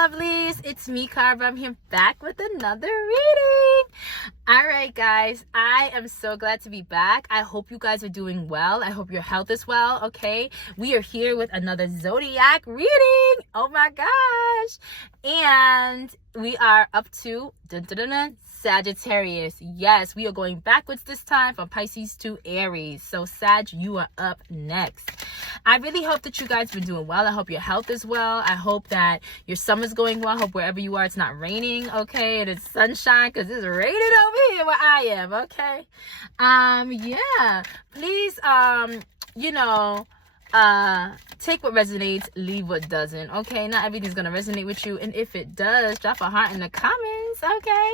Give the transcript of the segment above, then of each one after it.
lovelies, it's me, Karaba. I'm here back with another reading. All right, guys, I am so glad to be back. I hope you guys are doing well. I hope your health is well, okay? We are here with another Zodiac reading. Oh my gosh. And we are up to Sagittarius. Yes, we are going backwards this time from Pisces to Aries. So Sag, you are up next. I really hope that you guys been doing well. I hope your health is well. I hope that your summer's going well. I hope wherever you are, it's not raining, okay? And it's sunshine, because it's raining over here where I am, okay? Yeah. Please, take what resonates, leave what doesn't, okay? Not everything's gonna resonate with you, and if it does, drop a heart in the comments, okay?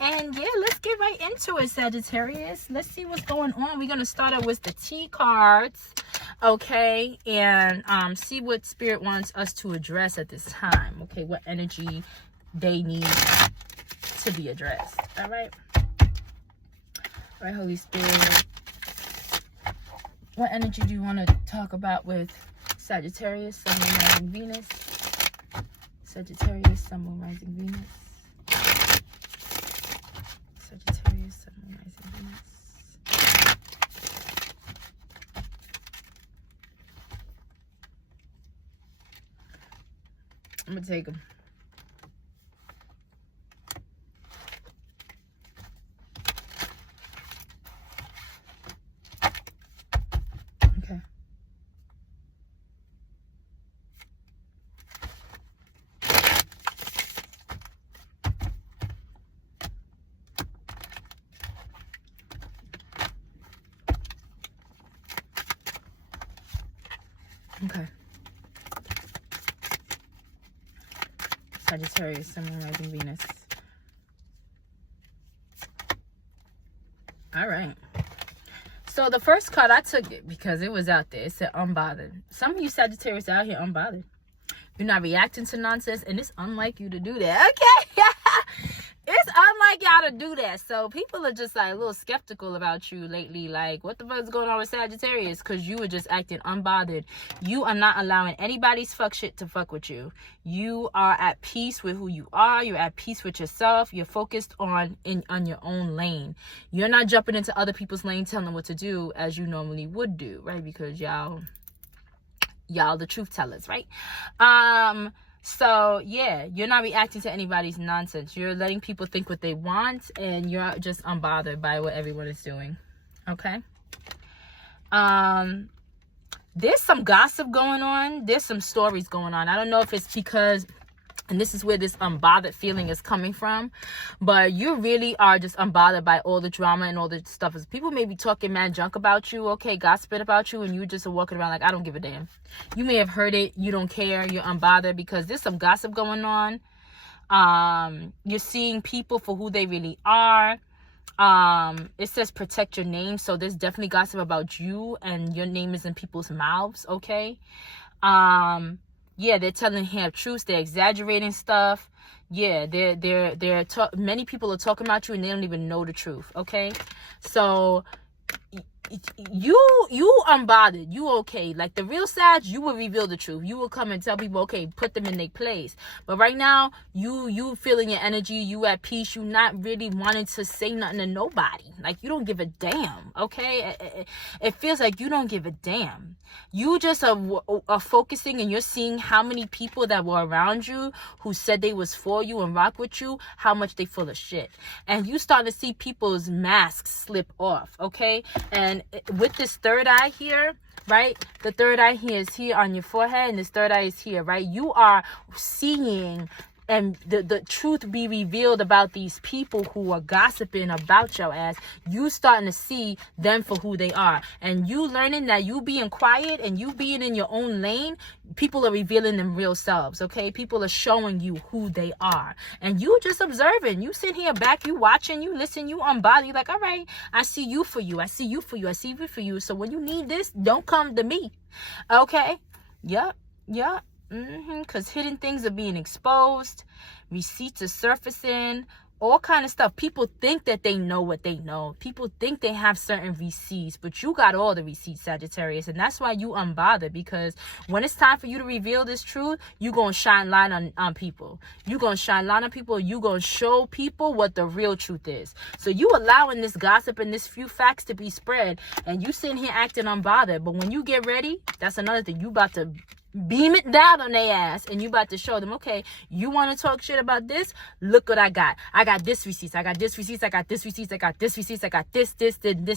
And yeah, let's get right into it, Sagittarius. Let's see what's going on. We're gonna start out with the T cards, okay? And see what Spirit wants us to address at this time, okay? What energy they need to be addressed. All right, Holy Spirit, what energy do you want to talk about with Sagittarius, Sun, Moon, Rising, Venus? Sagittarius, Sun, Moon, Rising, Venus. Sagittarius, Sun, Moon, Rising, Venus. I'm going to take them. Okay. Sagittarius, Sun, Moon, Rising, Venus. All right. So the first card, I took it because it was out there. It said unbothered. Some of you Sagittarius out here unbothered. You're not reacting to nonsense, and it's unlike you to do that. Okay. It's unlike y'all to do that. So people are just like a little skeptical about you lately. Like, what the fuck is going on with Sagittarius? Because you were just acting unbothered. You are not allowing anybody's fuck shit to fuck with you. You are at peace with who you are. You're at peace with yourself. You're focused on your own lane. You're not jumping into other people's lane telling them what to do as you normally would do, right? Because y'all the truth tellers, right? So yeah, you're not reacting to anybody's nonsense. You're letting people think what they want, and you're just unbothered by what everyone is doing. Okay. There's some gossip going on. There's some stories going on. I don't know if it's because, and this is where this unbothered feeling is coming from, but you really are just unbothered by all the drama and all the stuff. People may be talking mad junk about you, okay, gossiping about you, and you just are walking around like, I don't give a damn. You may have heard it, you don't care, you're unbothered because there's some gossip going on. You're seeing people for who they really are. It says protect your name, so there's definitely gossip about you, and your name is in people's mouths, okay? Yeah, they're telling half truths. They're exaggerating stuff. Yeah, many people are talking about you and they don't even know the truth. Okay, so you unbothered, you okay. Like the real Sag, you will reveal the truth. You will come and tell people, okay, put them in their place. But right now, you feeling your energy, you at peace, you not really wanting to say nothing to nobody. Like you don't give a damn, okay? It feels like you don't give a damn. You just are focusing, and you're seeing how many people that were around you who said they was for you and rock with you, how much they full of shit. And you start to see people's masks slip off, okay? And with this third eye here, right? The third eye here is here on your forehead, and this third eye is here, right? You are seeing and the truth be revealed about these people who are gossiping about your ass. You starting to see them for who they are, and you learning that you being quiet and you being in your own lane, people are revealing them real selves, okay? People are showing you who they are, and you just observing. You sit here back, you watching, you listen, you unbothered. You like, all right, I see you for you, I see you for you, I see you for you. So when you need this, don't come to me, okay? Yep. Because hidden things are being exposed, receipts are surfacing, all kind of stuff. People think that they know what they know. People think they have certain receipts, but you got all the receipts, Sagittarius. And that's why you unbothered, because when it's time for you to reveal this truth, you gonna shine light on people. You gonna shine light on people. You gonna show people what the real truth is. So you allowing this gossip and this few facts to be spread, and you sitting here acting unbothered. But when you get ready, that's another thing. You about to beam it down on their ass, and you about to show them, okay, you want to talk shit about this? Look what I got. I got this receipts. I got this receipts. I got this receipts. I got this receipts. I got this.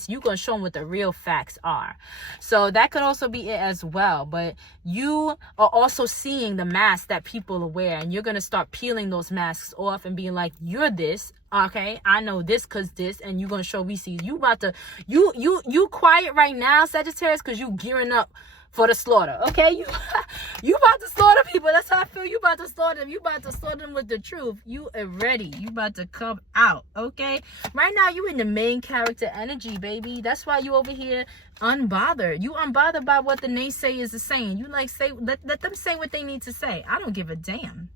You gonna show them what the real facts are. So that could also be it as well. But you are also seeing the masks that people are wearing, and you're gonna start peeling those masks off and being like, you're this. Okay, I know this because this, and you're gonna show receipts. You about to you quiet right now, Sagittarius, because you gearing up for the slaughter. Okay, you about to slaughter people. That's how I feel. You about to slaughter them. You about to slaughter them with the truth. You are ready. You about to come out. Okay, right now you in the main character energy, baby. That's why you over here unbothered. You unbothered by what the naysayers are saying. You like say let them say what they need to say. I don't give a damn.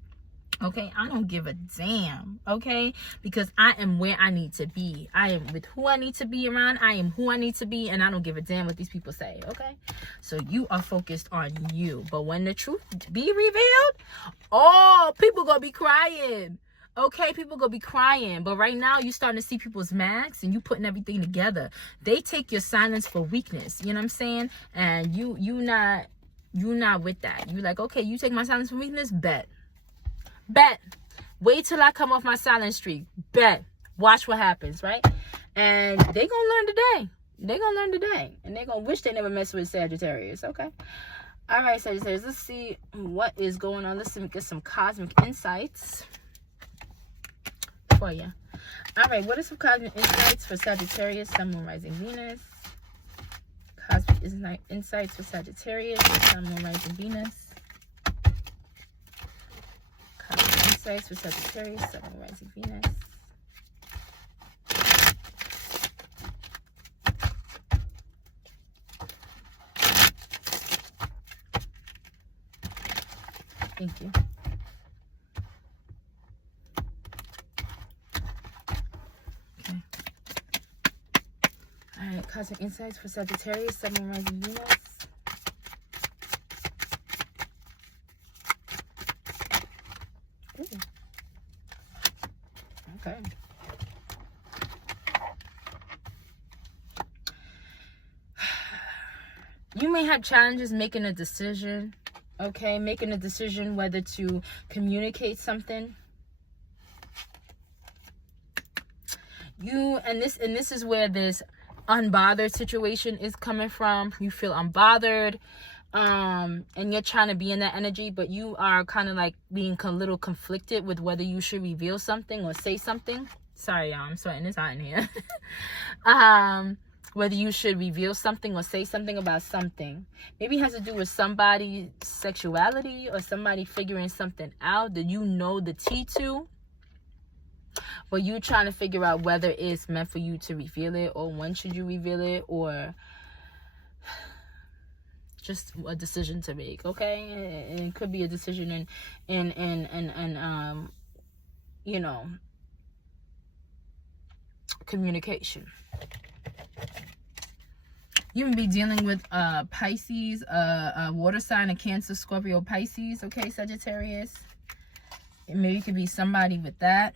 Okay, I don't give a damn. Okay, because I am where I need to be. I am with who I need to be around. I am who I need to be, and I don't give a damn what these people say. Okay, so you are focused on you. But when the truth be revealed, oh, people gonna be crying. Okay, people gonna be crying. But right now you starting to see people's masks, and you putting everything together. They take your silence for weakness. You know what I'm saying? And you not with that. You like, okay, you take my silence for weakness? Bet. Wait till I come off my silent streak. Bet. Watch what happens, right? And they gonna learn today. They gonna learn today. And they gonna wish they never messed with Sagittarius. Okay. All right, Sagittarius. Let's see what is going on. Let's get some cosmic insights for you. All right. What are some cosmic insights for Sagittarius, Sun, Moon, Rising, Venus? Cosmic insights for Sagittarius, Sun, Moon, Rising, Venus. Insights for Sagittarius, Sun, Moon, Rising, Venus. Thank you. Okay. All right, cosmic insights for Sagittarius, Sun, Moon, Rising, Venus. Ooh. Okay. You may have challenges making a decision. Okay, making a decision whether to communicate something. This is where this unbothered situation is coming from. You feel unbothered. And you're trying to be in that energy, but you are kind of like being a little conflicted with whether you should reveal something or say something. Sorry, y'all, I'm sweating. It's hot in here. Whether you should reveal something or say something about something. Maybe it has to do with somebody's sexuality or somebody figuring something out that you know the tea to. But you trying to figure out whether it's meant for you to reveal it, or when should you reveal it, or just a decision to make. Okay, and it could be a decision in you know, communication. You may be dealing with Pisces, a water sign, a Cancer, Scorpio, Pisces. Okay, Sagittarius. Maybe it could be somebody with that.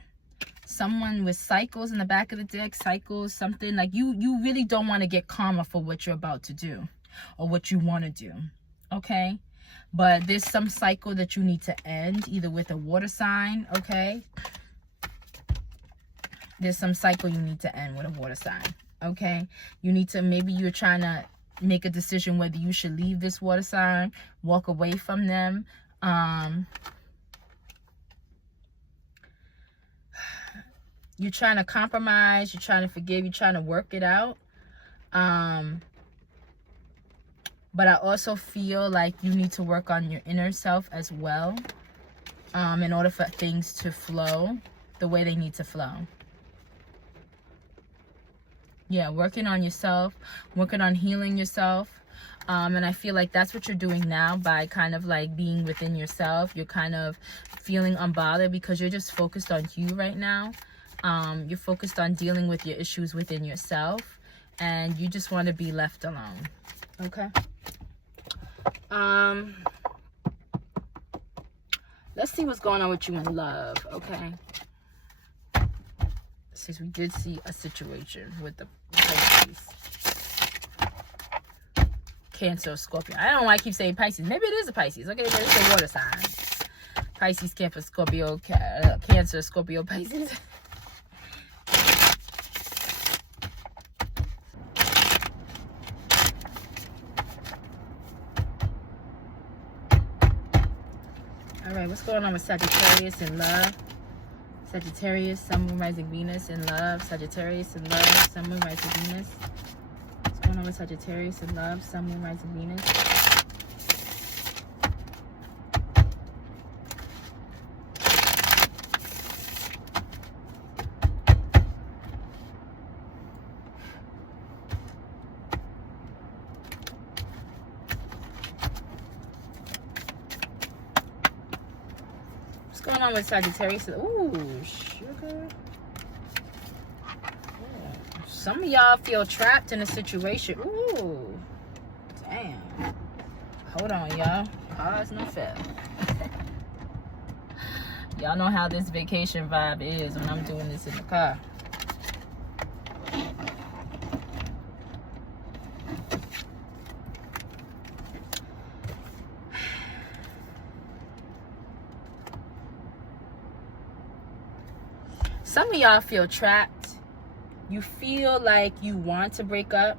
Someone with cycles in the back of the deck. Cycles, something like you really don't want to get karma for what you're about to do or what you want to do. Okay, but there's some cycle that you need to end, either with a water sign. Okay, there's some cycle you need to end with a water sign. Okay, you need to, maybe you're trying to make a decision whether you should leave this water sign, walk away from them. You're trying to compromise, you're trying to forgive, you're trying to work it out. But I also feel like you need to work on your inner self as well, in order for things to flow the way they need to flow. Yeah, working on yourself, working on healing yourself. And I feel like that's what you're doing now by kind of like being within yourself. You're kind of feeling unbothered because you're just focused on you right now. You're focused on dealing with your issues within yourself, and you just want to be left alone. Okay. Let's see what's going on with you in love. Okay. Since we did see a situation with the Pisces, Cancer, Scorpio. I don't know why I keep saying Pisces. Maybe it is a Pisces. Okay, maybe it's a water sign. Pisces, Cancer, Scorpio, Cancer, Scorpio, Pisces. All right, what's going on with Sagittarius in love? Sagittarius, Sun, Moon, Rising, Venus in love. Sagittarius in love, Sun, Moon, Rising, Venus. What's going on with Sagittarius in love? Sun, Moon, Rising, Venus. What's going on with Sagittarius? Ooh, sugar. Yeah. Some of y'all feel trapped in a situation. Ooh, damn. Hold on, y'all. Pause, no fail. Y'all know how this vacation vibe is when I'm doing this in the car. Some of y'all feel trapped. You feel like you want to break up.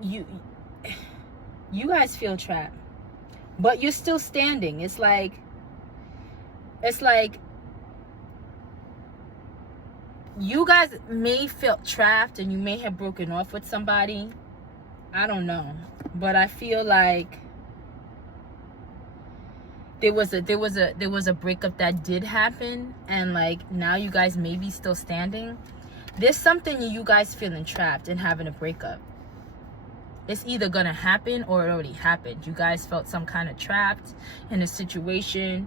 You guys feel trapped, but you're still standing. It's like you guys may feel trapped and you may have broken off with somebody. I don't know, but I feel like there was a breakup that did happen, and like now you guys may be still standing. There's something you guys feeling trapped and having a breakup. It's either gonna happen or it already happened. You guys felt some kind of trapped in a situation.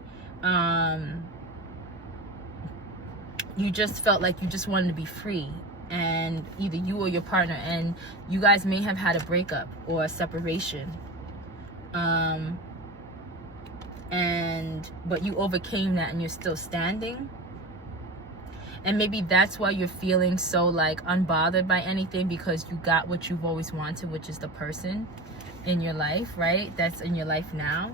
You just felt like you just wanted to be free, and either you or your partner, and you guys may have had a breakup or a separation. But you overcame that and you're still standing. And maybe that's why you're feeling so like unbothered by anything, because you got what you've always wanted, which is the person in your life, right? That's in your life now.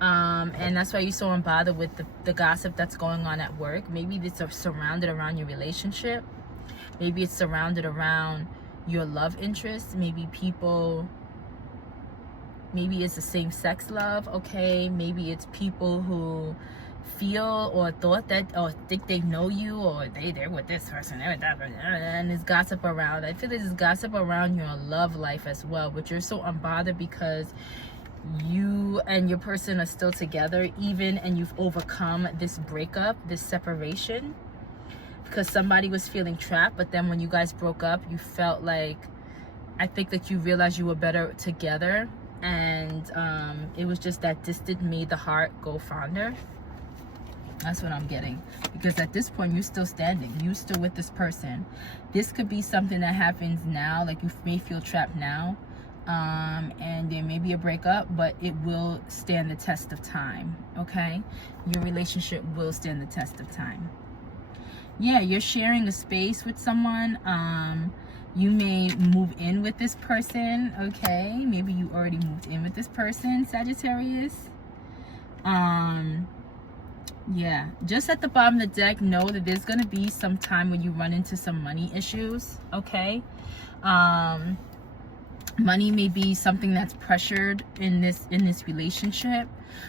And that's why you're so unbothered with the gossip that's going on at work. Maybe it's surrounded around your relationship. Maybe it's surrounded around your love interest. Maybe it's the same sex love, okay? Maybe it's people who feel or thought that, or think they know you, or they're with this person, they're with that person, and there's gossip around. I feel there's gossip around your love life as well, but you're so unbothered because you and your person are still together, even, and you've overcome this breakup, this separation, because somebody was feeling trapped. But then when you guys broke up, you felt like, I think that you realized you were better together. And it was just that distance made the heart go fonder. That's what I'm getting. Because at this point, you're still standing. You're still with this person. This could be something that happens now. Like, you may feel trapped now. And there may be a breakup, but it will stand the test of time. Okay? Your relationship will stand the test of time. Yeah, you're sharing a space with someone. You may move in with this person, okay? Maybe you already moved in with this person, Sagittarius. Yeah, just at the bottom of the deck, know that there's going to be some time when you run into some money issues, okay? Money may be something that's pressured in this relationship.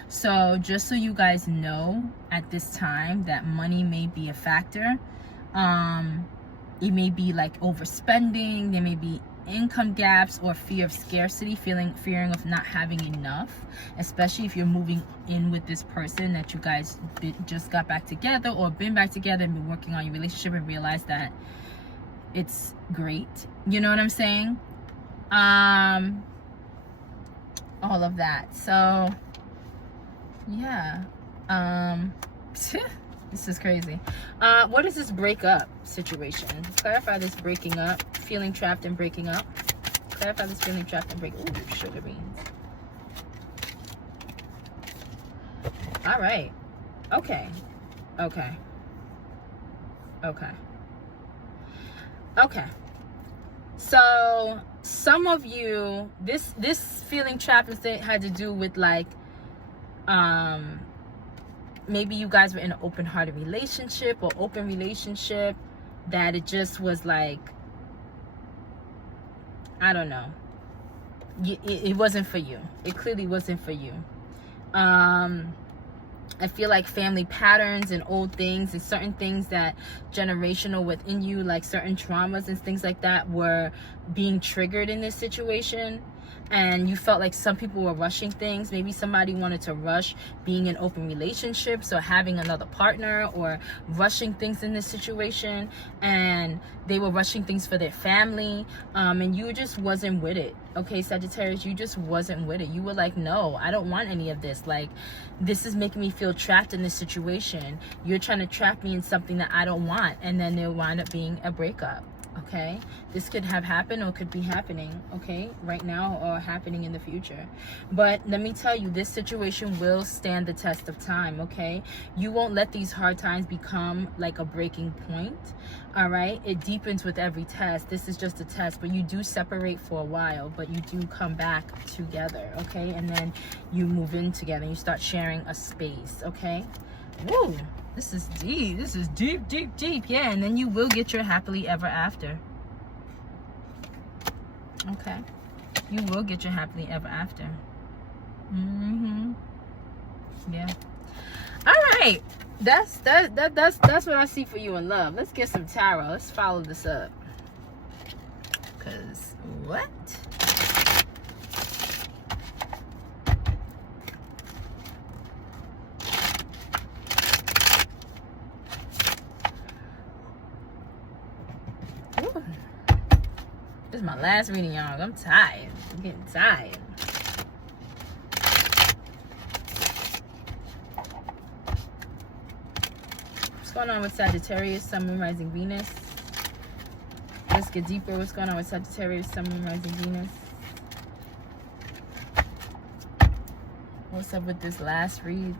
So just so you guys know at this time that money may be a factor. It may be like overspending. There may be income gaps or fear of scarcity, fearing of not having enough, especially if you're moving in with this person that you guys just got back together, or been back together and been working on your relationship and realize that it's great. You know what I'm saying? All of that. So yeah, This is crazy. What is this breakup situation? Clarify this breaking up, feeling trapped and breaking up. Clarify this feeling trapped and breaking. Ooh, sugar beans. All right. Okay. Okay. Okay. Okay. So some of you, this feeling trapped had to do with like, maybe you guys were in an open-hearted relationship or open relationship that it just was like, I don't know. It wasn't for you. It clearly wasn't for you. I feel like family patterns and old things and certain things that generational within you, like certain traumas and things like that, were being triggered in this situation. And you felt like some people were rushing things. Maybe somebody wanted to rush being in open relationships or having another partner, or rushing things in this situation, and they were rushing things for their family, and you just wasn't with it. Okay, Sagittarius, you just wasn't with it. You were like, no, I don't want any of this. Like, this is making me feel trapped in this situation. You're trying to trap me in something that I don't want, and then there'll wind up being a breakup. Okay, this could have happened or could be happening, okay, right now, or happening in the future. But let me tell you, this situation will stand the test of time. Okay, you won't let these hard times become like a breaking point. All right, it deepens with every test. This is just a test, but you do separate for a while, but you do come back together. Okay, and then you move in together and you start sharing a space. Okay. Woo, this is deep. This is deep, deep, deep. Yeah, and then you will get your happily ever after. Okay, you will get your happily ever after. Yeah. All right, that's what I see for you in love. Let's get some tarot. Let's follow this up. Cause what? This is my last reading, y'all. I'm tired. I'm getting tired. What's going on with Sagittarius, Sun, Moon, Rising, Venus? Let's get deeper. What's going on with Sagittarius, Sun, Moon, Rising, Venus? What's up with this last read?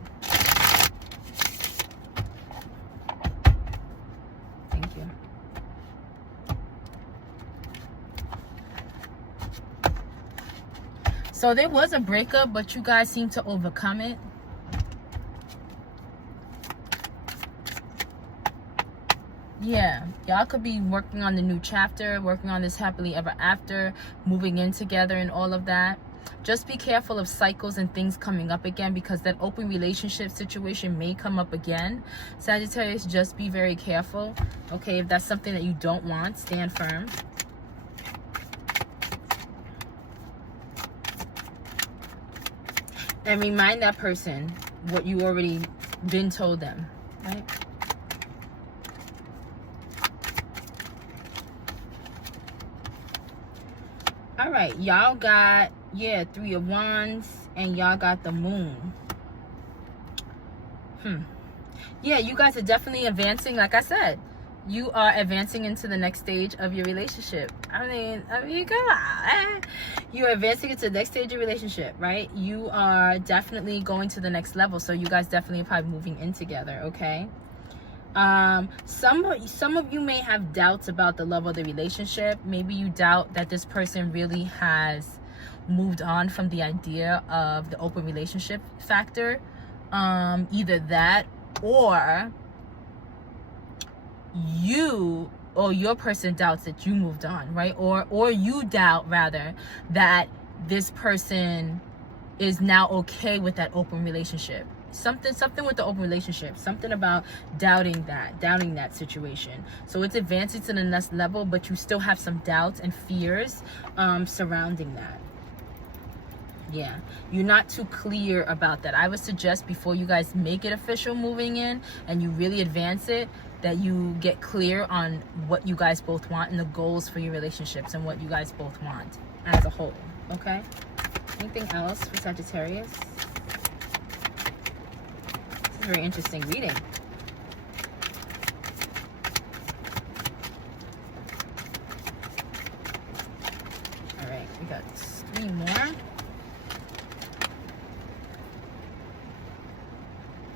Thank you. So there was a breakup, but you guys seem to overcome it. Yeah, y'all could be working on the new chapter, working on this happily ever after, moving in together and all of that. Just be careful of cycles and things coming up again, because that open relationship situation may come up again. Sagittarius, just be very careful. Okay, if that's something that you don't want, stand firm. And remind that person what you already been told them, right? All right, y'all got, yeah, 3 of Wands, and y'all got the Moon. Yeah, you guys are definitely advancing. Like I said, you are advancing into the next stage of your relationship. I mean, come on. You're advancing into the next stage of your relationship, right? You are definitely going to the next level. So you guys definitely are probably moving in together, okay? Some of you may have doubts about the love of the relationship. Maybe you doubt that this person really has moved on from the idea of the open relationship factor. Either that, or you or your person doubts that you moved on, right? Or you doubt, rather, that this person is now okay with that open relationship. Something with the open relationship, something about doubting that situation. So it's advancing to the next level, but you still have some doubts and fears surrounding that. Yeah, you're not too clear about that. I would suggest, before you guys make it official moving in and you really advance it, that you get clear on what you guys both want and the goals for your relationships and what you guys both want as a whole. Okay, anything else for Sagittarius? Very interesting reading. All right, we got 3 more.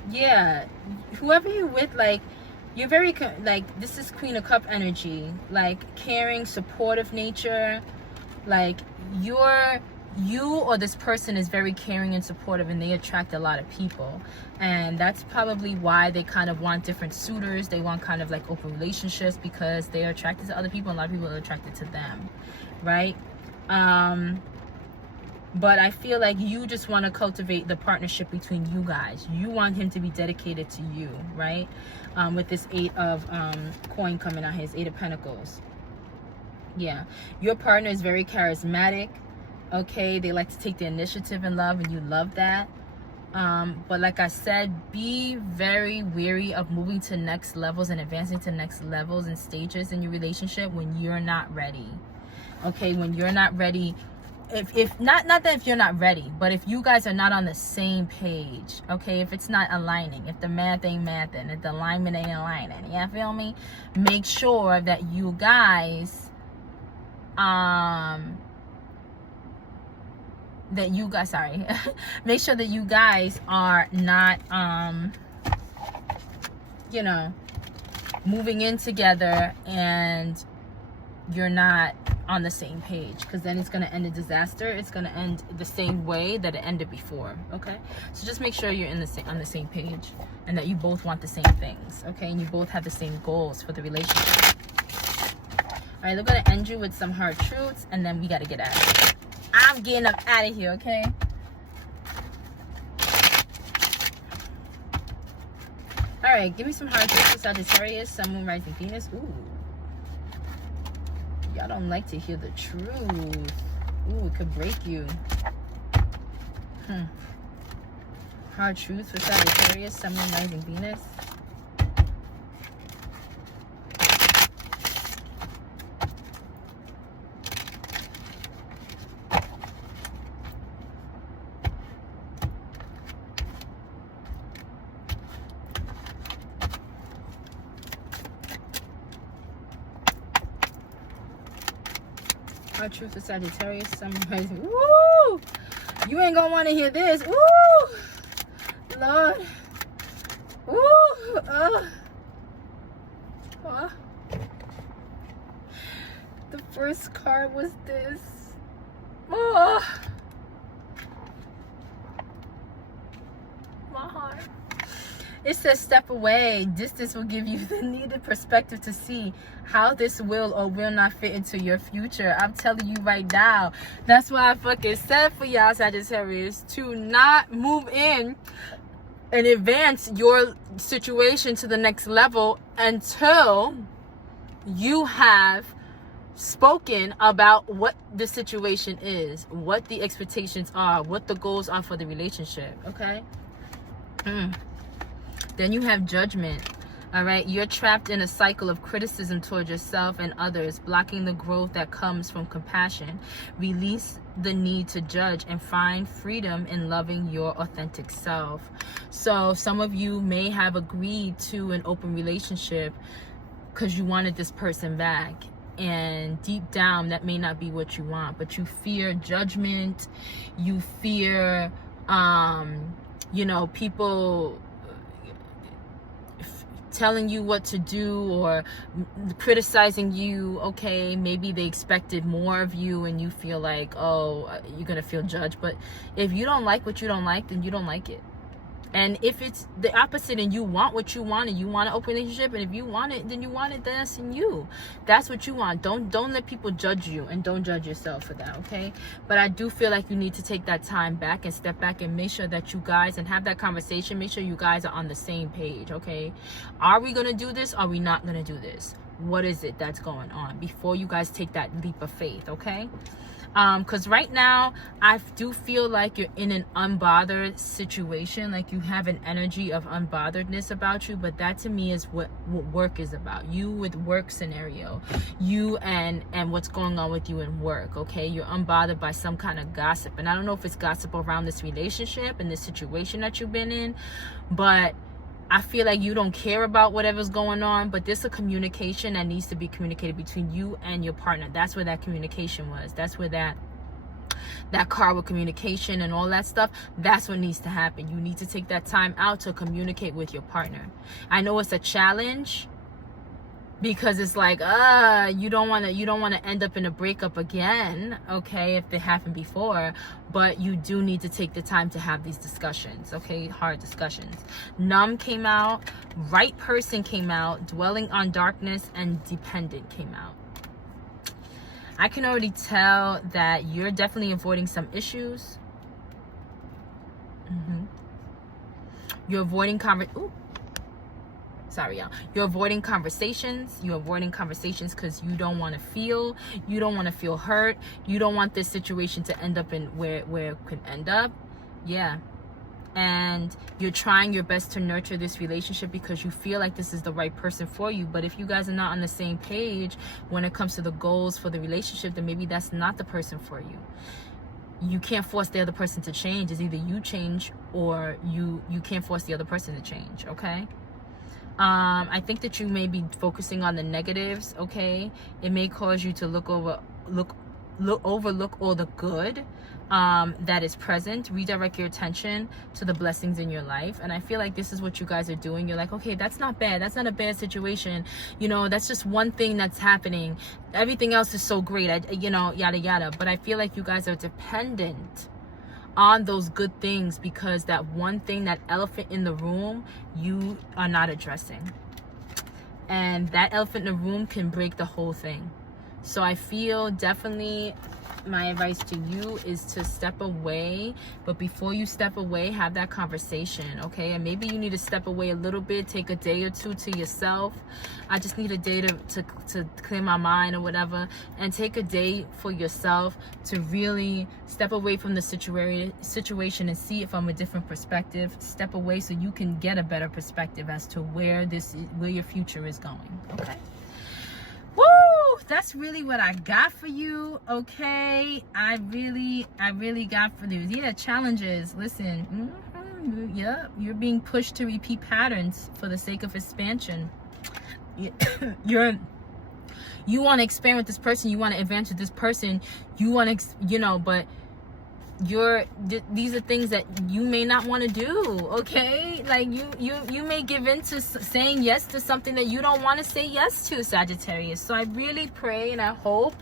Yeah, whoever you're with, like, you're very, like, this is Queen of Cup energy, like, caring, supportive nature. Like, you or this person is very caring and supportive, and they attract a lot of people, and that's probably why they kind of want different suitors. They want kind of like open relationships, because they are attracted to other people, and a lot of people are attracted to them, right? But I feel like you just want to cultivate the partnership between you guys. You want him to be dedicated to you, right? With this 8 of coin coming out here, his 8 of Pentacles. Yeah, your partner is very charismatic. Okay, they like to take the initiative in love, and you love that. But like I said, be very wary of moving to next levels and advancing to next levels and stages in your relationship when you're not ready. Okay, when you're not ready. If not that if you're not ready, but if you guys are not on the same page, okay, if it's not aligning, if the math ain't mathing, if the alignment ain't aligning, you feel me? Make sure that you guys, make sure that you guys are not, you know, moving in together and you're not on the same page, because then it's going to end in disaster. It's going to end the same way that it ended before. Okay, so just make sure you're on the same page, and that you both want the same things. Okay, and you both have the same goals for the relationship. All right, we're going to end you with some hard truths, and then we got to get out of here. I'm getting up out of here. Okay, all right, give me some hard truths for Sagittarius, Sun, Moon, Rising, Venus. Ooh, y'all don't like to hear the truth. Ooh, it could break you. Hard truth for Sagittarius, Sun, Moon, Rising, Venus. Hard truth for Sagittarius, Sun, Moon, Rising. Woo! You ain't gonna want to hear this. Woo! Lord. Woo! The first card was this. My heart. It says step away. Distance will give you the needed perspective to see how this will or will not fit into your future. I'm telling you right now. That's why I fucking said for y'all, Sagittarius, to not move in and advance your situation to the next level until you have spoken about what the situation is, what the expectations are, what the goals are for the relationship. Okay? Then you have judgment. All right, you're trapped in a cycle of criticism toward yourself and others, blocking the growth that comes from compassion. Release the need to judge and find freedom in loving your authentic self. So some of you may have agreed to an open relationship because you wanted this person back, and deep down that may not be what you want, but you fear judgment. You fear you know, people telling you what to do or criticizing you. Okay, maybe they expected more of you and you feel like, oh, you're gonna feel judged. But if you don't like what you don't like, then you don't like it. And if it's the opposite and you want what you want and you want an open relationship, and if you want it, then you want it, then that's in you. That's what you want. Don't let people judge you, and don't judge yourself for that, okay? But I do feel like you need to take that time back and step back and make sure that you guys, and have that conversation, make sure you guys are on the same page, okay? Are we going to do this? Are we not going to do this? What is it that's going on before you guys take that leap of faith, okay? Because right now I do feel like you're in an unbothered situation, like you have an energy of unbotheredness about you, but that to me is what work is about. You with work scenario, you and what's going on with you in work, okay? You're unbothered by some kind of gossip, and I don't know if it's gossip around this relationship and this situation that you've been in, but I feel like you don't care about whatever's going on, but there's a communication that needs to be communicated between you and your partner. That's where that communication was. That's where that card with communication and all that stuff, that's what needs to happen. You need to take that time out to communicate with your partner. I know it's a challenge, because it's like, you don't want to end up in a breakup again, okay, if it happened before, but you do need to take the time to have these discussions, okay, hard discussions. Numb came out, right person came out, dwelling on darkness, and dependent came out. I can already tell that you're definitely avoiding some issues. You're avoiding You're avoiding conversations. You're avoiding conversations because you don't want to feel. You don't want to feel hurt. You don't want this situation to end up in where it could end up. Yeah. And you're trying your best to nurture this relationship because you feel like this is the right person for you. But if you guys are not on the same page when it comes to the goals for the relationship, then maybe that's not the person for you. You can't force the other person to change. It's either you change or you can't force the other person to change, okay? I think that you may be focusing on the negatives, okay? It may cause you to overlook all the good that is present. Redirect your attention to the blessings in your life. And I feel like this is what you guys are doing. You're like, okay, that's not bad. That's not a bad situation. You know, that's just one thing that's happening. Everything else is so great, yada, yada. But I feel like you guys are dependent on those good things because that one thing, that elephant in the room, you are not addressing. And that elephant in the room can break the whole thing. So I feel definitely my advice to you is to step away. But before you step away, have that conversation, okay? And maybe you need to step away a little bit, take a day or two to yourself. I just need a day to clear my mind or whatever, and take a day for yourself to really step away from the situation and see it from a different perspective. Step away so you can get a better perspective as to where your future is going, okay? Woo! That's really what I got for you, okay? I really got for you. These are challenges. Listen, yeah, you're being pushed to repeat patterns for the sake of expansion. You want to expand with this person, you want to advance with this person, you want to, but these are things that you may not want to do, okay? Like you may give in to saying yes to something that you don't want to say yes to, Sagittarius. So I really pray and I hope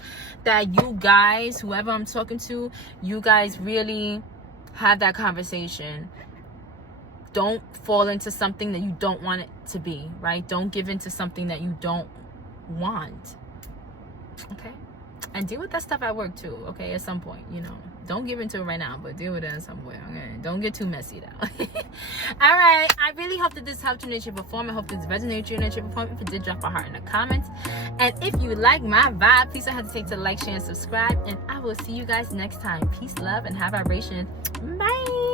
that you guys, whoever I'm talking to, you guys really have that conversation. Don't fall into something that you don't want it to be, right? Don't give in to something that you don't want, okay? And deal with that stuff at work too, okay? At some point, don't give into it right now, but deal with it in some way, okay? Don't get too messy though. All right, I really hope that this helped you in nature perform. I hope this resonated with you in nature perform. If it did, drop a heart in the comments. And if you like my vibe, please don't hesitate to like, share, and subscribe. And I will see you guys next time. Peace, love, and high vibration. Bye.